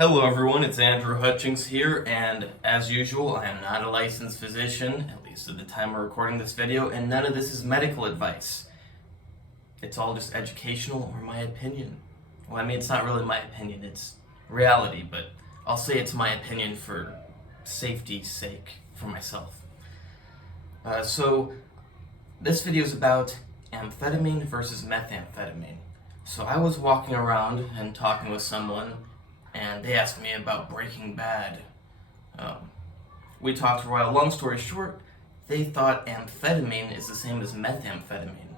Hello everyone, it's Andrew Hutchings here, and as usual, I am not a licensed physician, at least at the time we're recording this video, and none of this is medical advice. It's all just educational or my opinion. Well, I mean, it's not really my opinion, it's reality, but I'll say it's my opinion for safety's sake, for myself. So, this video is about amphetamine versus methamphetamine. So I was walking around and talking with someone, and they asked me about Breaking Bad. We talked for a while. Long story short, they thought amphetamine is the same as methamphetamine.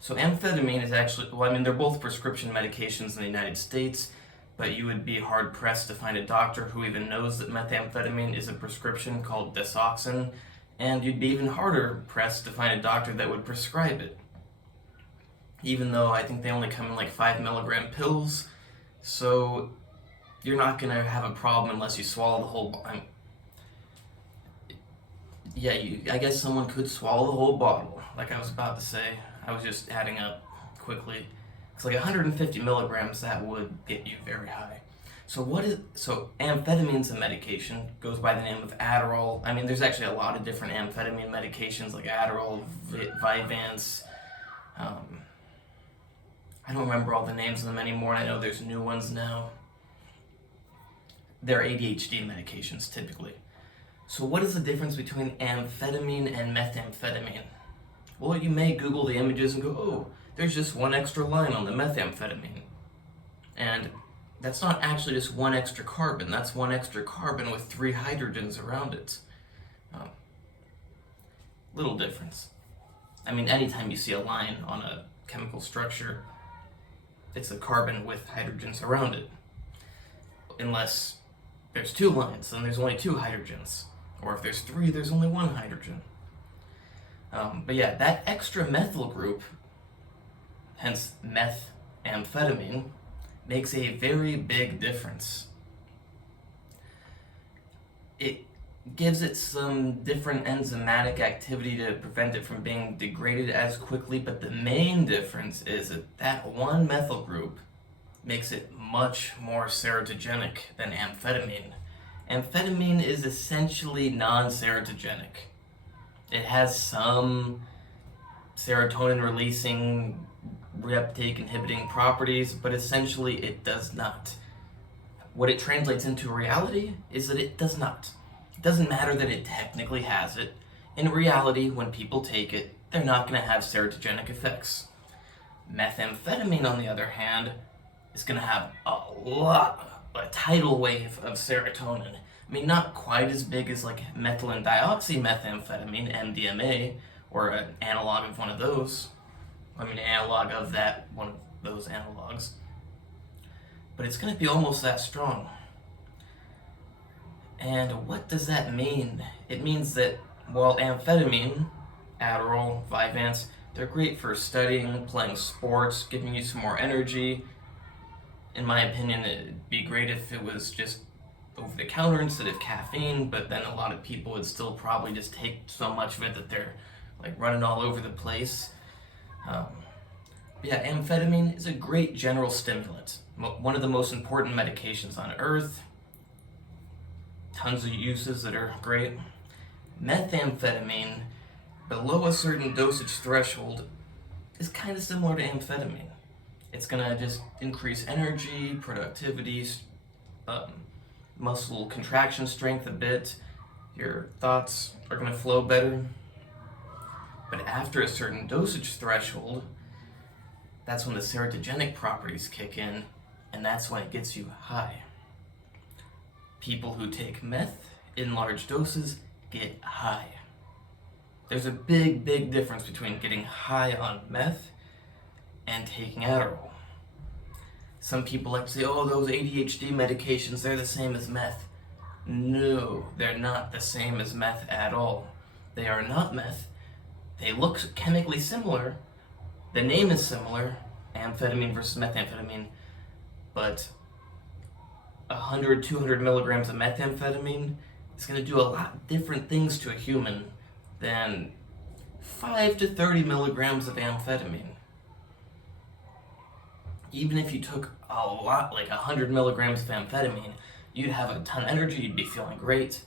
So amphetamine is actually, they're both prescription medications in the United States, but you would be hard-pressed to find a doctor who even knows that methamphetamine is a prescription called Desoxyn, and you'd be even harder pressed to find a doctor that would prescribe it. Even though I think they only come in like 5 milligram pills, so you're not going to have a problem unless you swallow the whole I guess someone could swallow the whole bottle, like I was about to say. I was just adding up quickly. It's like 150 milligrams, that would get you very high. So amphetamine's a medication, goes by the name of Adderall. I mean, there's actually a lot of different amphetamine medications like Adderall, Vyvanse. I don't remember all the names of them anymore, and I know there's new ones now. They're ADHD medications, typically. So what is the difference between amphetamine and methamphetamine? Well, you may Google the images and go, oh, there's just one extra line on the methamphetamine. And that's not actually just one extra carbon. That's one extra carbon with 3 hydrogens around it. Little difference. I mean, anytime you see a line on a chemical structure, it's a carbon with hydrogens around it. Unless there's 2 lines, then there's only 2 hydrogens. Or if there's 3, there's only 1 hydrogen. But yeah, that extra methyl group, hence methamphetamine, makes a very big difference. It gives it some different enzymatic activity to prevent it from being degraded as quickly, but the main difference is that one methyl group makes it much more serotonergic than amphetamine. Amphetamine is essentially non-serotonergic. It has some serotonin releasing, reuptake inhibiting properties, but essentially it does not. What it translates into reality is that it does not. It doesn't matter that it technically has it. In reality, when people take it, they're not going to have serotogenic effects. Methamphetamine, on the other hand, is going to have a tidal wave of serotonin. I mean, not quite as big as like methylene dioxymethamphetamine, MDMA, or an analog of one of those. Analog of that, one of those analogs. But it's going to be almost that strong. And what does that mean? It means that while amphetamine, Adderall, Vyvanse, they're great for studying, playing sports, giving you some more energy. In my opinion, it'd be great if it was just over the counter instead of caffeine, but then a lot of people would still probably just take so much of it that they're like running all over the place. Amphetamine is a great general stimulant. One of the most important medications on earth. Tons of uses that are great. Methamphetamine, below a certain dosage threshold, is kind of similar to amphetamine. It's going to just increase energy, productivity, muscle contraction strength a bit. Your thoughts are going to flow better. But after a certain dosage threshold, that's when the serotogenic properties kick in, and that's when it gets you high. People who take meth in large doses get high. There's a big, big difference between getting high on meth and taking Adderall. Some people like to say, oh, those ADHD medications, they're the same as meth. No, they're not the same as meth at all. They are not meth. They look chemically similar. The name is similar, amphetamine versus methamphetamine, but 100, 200 milligrams of methamphetamine is going to do a lot different things to a human than 5 to 30 milligrams of amphetamine. Even if you took a lot, like 100 milligrams of amphetamine, you'd have a ton of energy, you'd be feeling great.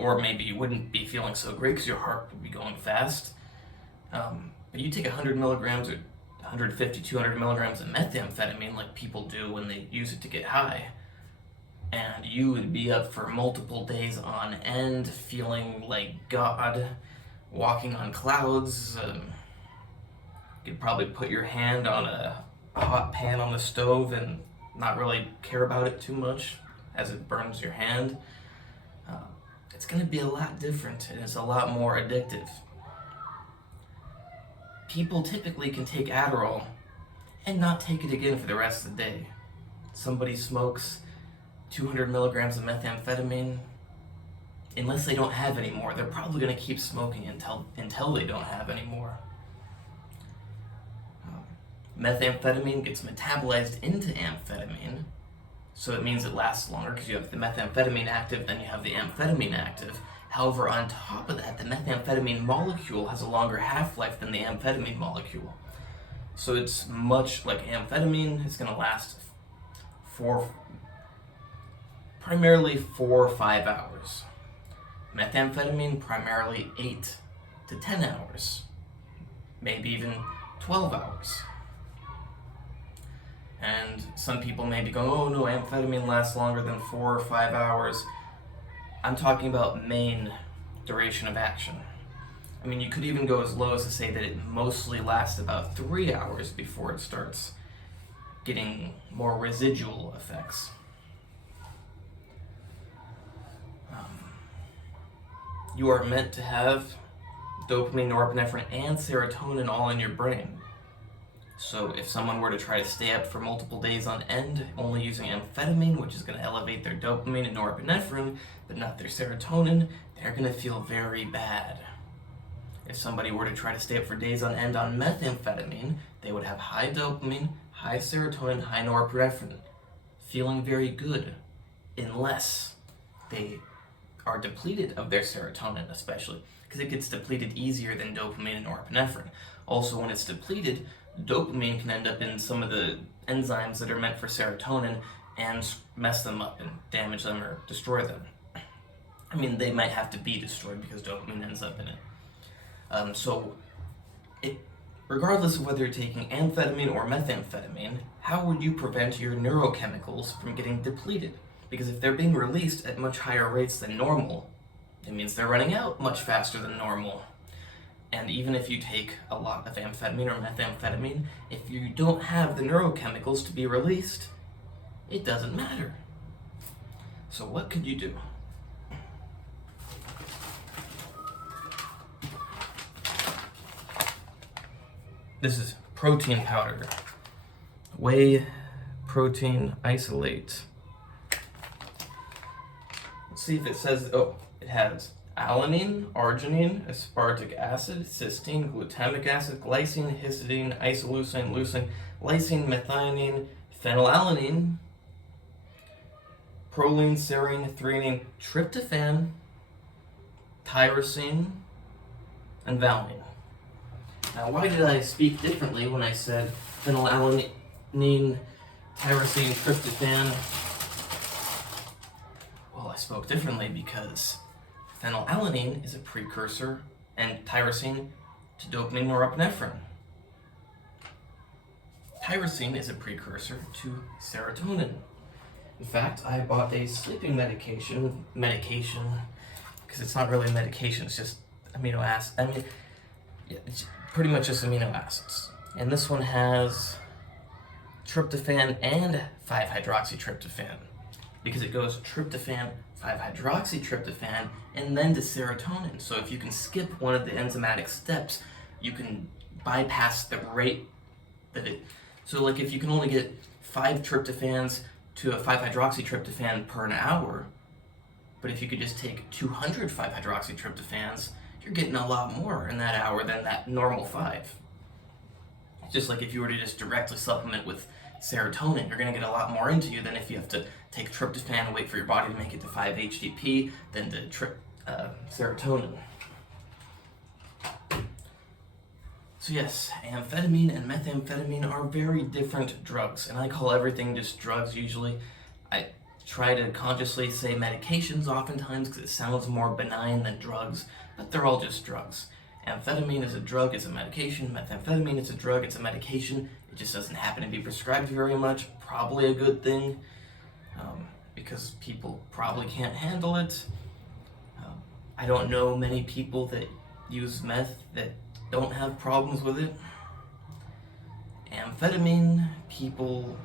Or maybe you wouldn't be feeling so great because your heart would be going fast. But you take 100 milligrams or 150, 200 milligrams of methamphetamine, like people do when they use it to get high, and you would be up for multiple days on end, feeling like God, walking on clouds. You'd probably put your hand on a hot pan on the stove and not really care about it too much as it burns your hand. It's going to be a lot different, and it's a lot more addictive. People typically can take Adderall and not take it again for the rest of the day. Somebody smokes 200 milligrams of methamphetamine, unless they don't have any more, they're probably going to keep smoking until they don't have any more. Methamphetamine gets metabolized into amphetamine, so it means it lasts longer because you have the methamphetamine active, then you have the amphetamine active. However, on top of that, the methamphetamine molecule has a longer half-life than the amphetamine molecule. So it's much like amphetamine. It's going to last primarily 4 or 5 hours. Methamphetamine, primarily 8 to 10 hours. Maybe even 12 hours. And some people may be going, oh no, amphetamine lasts longer than 4 or 5 hours. I'm talking about main duration of action. You could even go as low as to say that it mostly lasts about 3 hours before it starts getting more residual effects. You are meant to have dopamine, norepinephrine, and serotonin all in your brain. So if someone were to try to stay up for multiple days on end, only using amphetamine, which is going to elevate their dopamine and norepinephrine, but not their serotonin, they're going to feel very bad. If somebody were to try to stay up for days on end on methamphetamine, they would have high dopamine, high serotonin, high norepinephrine, feeling very good, unless they are depleted of their serotonin, especially, because it gets depleted easier than dopamine and norepinephrine. Also, when it's depleted, dopamine can end up in some of the enzymes that are meant for serotonin and mess them up and damage them or destroy them. They might have to be destroyed because dopamine ends up in it. Regardless of whether you're taking amphetamine or methamphetamine, how would you prevent your neurochemicals from getting depleted? Because if they're being released at much higher rates than normal, it means they're running out much faster than normal. And even if you take a lot of amphetamine or methamphetamine, if you don't have the neurochemicals to be released, it doesn't matter. So what could you do? This is protein powder. Whey protein isolate. Let's see if it says, it has alanine, arginine, aspartic acid, cysteine, glutamic acid, glycine, histidine, isoleucine, leucine, lysine, methionine, phenylalanine, proline, serine, threonine, tryptophan, tyrosine, and valine. Now, why did I speak differently when I said phenylalanine, tyrosine, tryptophan? Well, I spoke differently because phenylalanine is a precursor, and tyrosine, to dopamine norepinephrine. Tyrosine is a precursor to serotonin. In fact, I bought a sleeping medication, because it's not really medication, it's just amino acids. It's pretty much just amino acids. And this one has tryptophan and 5-hydroxytryptophan, because it goes tryptophan, 5-hydroxytryptophan, and then to serotonin. So if you can skip one of the enzymatic steps, you can bypass the rate that it... So like if you can only get 5 tryptophans to a 5-hydroxytryptophan per an hour, but if you could just take 200 5-hydroxytryptophans, you're getting a lot more in that hour than that normal 5. Just like if you were to just directly supplement with serotonin, you're going to get a lot more into you than if you have to take tryptophan and wait for your body to make it to 5-HTP, then to serotonin. So yes, amphetamine and methamphetamine are very different drugs, and I call everything just drugs usually. I try to consciously say medications oftentimes because it sounds more benign than drugs, but they're all just drugs. Amphetamine is a drug, it's a medication. Methamphetamine is a drug, it's a medication. It just doesn't happen to be prescribed very much. Probably a good thing, because people probably can't handle it. I don't know many people that use meth that don't have problems with it. Amphetamine, people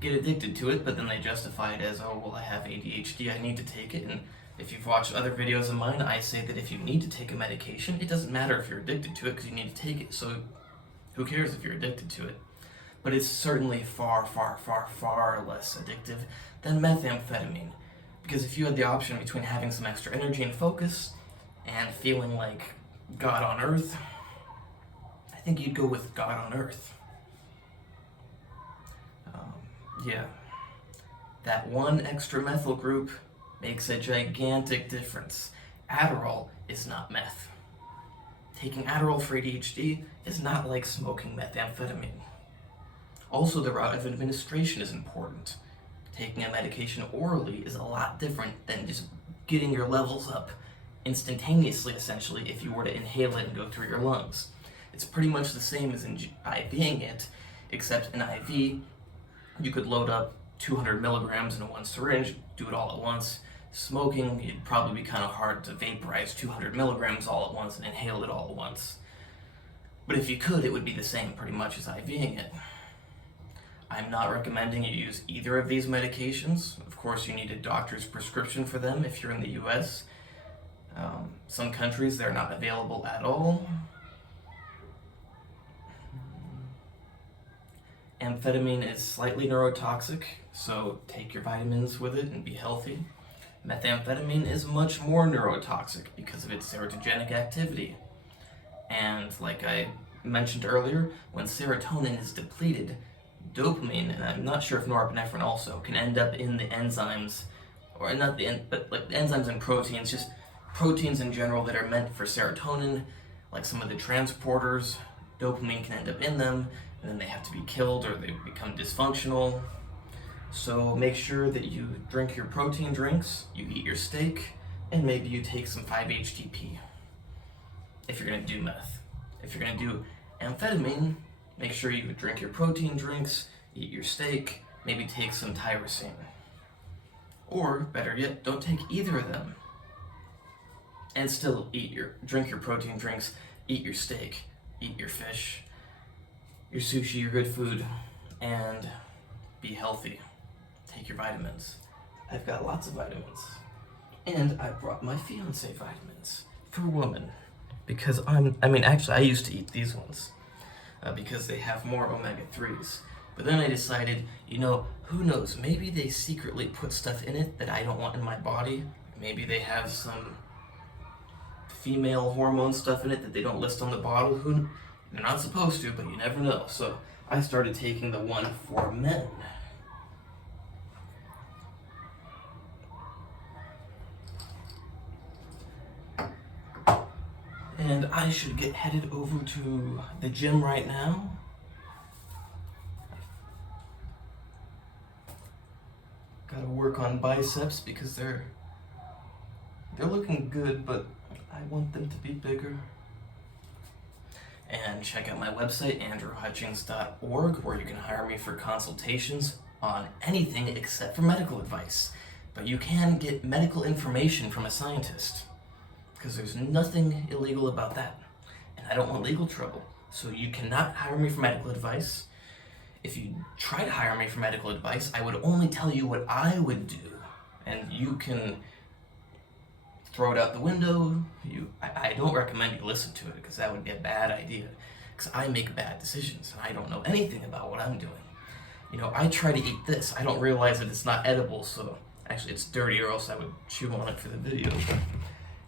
get addicted to it, but then they justify it as, oh, well, I have ADHD, I need to take it. And if you've watched other videos of mine, I say that if you need to take a medication, it doesn't matter if you're addicted to it because you need to take it. So who cares if you're addicted to it? But it's certainly far, far, far, far less addictive than methamphetamine. Because if you had the option between having some extra energy and focus and feeling like God on Earth, I think you'd go with God on Earth. Yeah, that one extra methyl group makes a gigantic difference. Adderall is not meth. Taking Adderall for ADHD is not like smoking methamphetamine. Also, the route of administration is important. Taking a medication orally is a lot different than just getting your levels up instantaneously, essentially, if you were to inhale it and go through your lungs. It's pretty much the same as in IVing it, except in IV, you could load up 200 milligrams in one syringe, do it all at once. Smoking, it'd probably be kind of hard to vaporize 200 milligrams all at once and inhale it all at once. But if you could, it would be the same pretty much as IVing it. I'm not recommending you use either of these medications. Of course, you need a doctor's prescription for them if you're in the US. Some countries, they're not available at all. Amphetamine is slightly neurotoxic, so take your vitamins with it and be healthy. Methamphetamine is much more neurotoxic because of its serotogenic activity. And like I mentioned earlier, when serotonin is depleted, dopamine, and I'm not sure if norepinephrine also, can end up in the enzymes, or not the but like the enzymes and proteins, just proteins in general that are meant for serotonin, like some of the transporters. Dopamine can end up in them, and then they have to be killed or they become dysfunctional. So make sure that you drink your protein drinks, you eat your steak, and maybe you take some 5-HTP if you're going to do meth. If you're going to do amphetamine, make sure you drink your protein drinks, eat your steak, maybe take some tyrosine. Or, better yet, don't take either of them. And still drink your protein drinks, eat your steak, eat your fish, your sushi, your good food, and be healthy. Take your vitamins. I've got lots of vitamins. And I brought my fiance vitamins for women. Because actually I used to eat these ones because they have more omega-3s. But then I decided, who knows, maybe they secretly put stuff in it that I don't want in my body. Maybe they have some female hormone stuff in it that they don't list on the bottle. They're not supposed to, but you never know. So I started taking the one for men. And I should get headed over to the gym right now. Gotta work on biceps because they're looking good, but I want them to be bigger. And check out my website, andrewhutchings.org, where you can hire me for consultations on anything except for medical advice. But you can get medical information from a scientist, because there's nothing illegal about that. And I don't want legal trouble. So you cannot hire me for medical advice. If you try to hire me for medical advice, I would only tell you what I would do. And you can throw it out the window. I don't recommend you listen to it, because that would be a bad idea. Because I make bad decisions, and I don't know anything about what I'm doing. I try to eat this. I don't realize that it's not edible, so actually it's dirty, or else I would chew on it for the video. But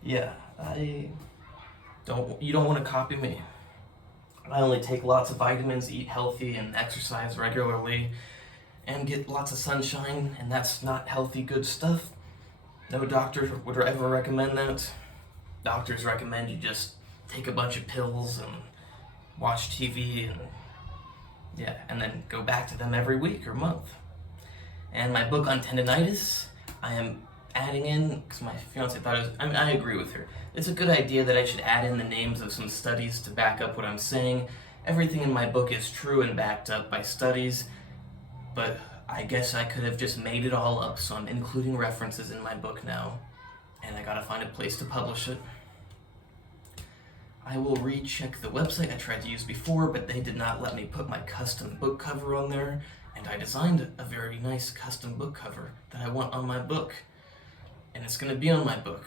yeah, you don't want to copy me. I only take lots of vitamins, eat healthy, and exercise regularly, and get lots of sunshine, and that's not healthy, good stuff. No doctor would ever recommend that. Doctors recommend you just take a bunch of pills and watch TV, and then go back to them every week or month. And my book on tendinitis, I am adding in, because my fiance thought it was, I agree with her. It's a good idea that I should add in the names of some studies to back up what I'm saying. Everything in my book is true and backed up by studies, but I guess I could have just made it all up, so I'm including references in my book now, and I gotta find a place to publish it. I will recheck the website I tried to use before, but they did not let me put my custom book cover on there, and I designed a very nice custom book cover that I want on my book. And it's going to be on my book.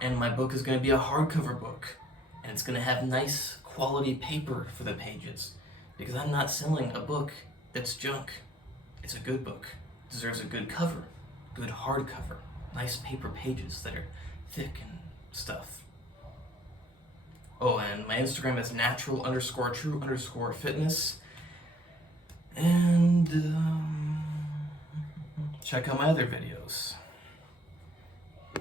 And my book is going to be a hardcover book. And it's going to have nice quality paper for the pages. Because I'm not selling a book that's junk. It's a good book. It deserves a good cover. Good hardcover. Nice paper pages that are thick and stuff. Oh, and my Instagram is natural_true_fitness. And check out my other videos.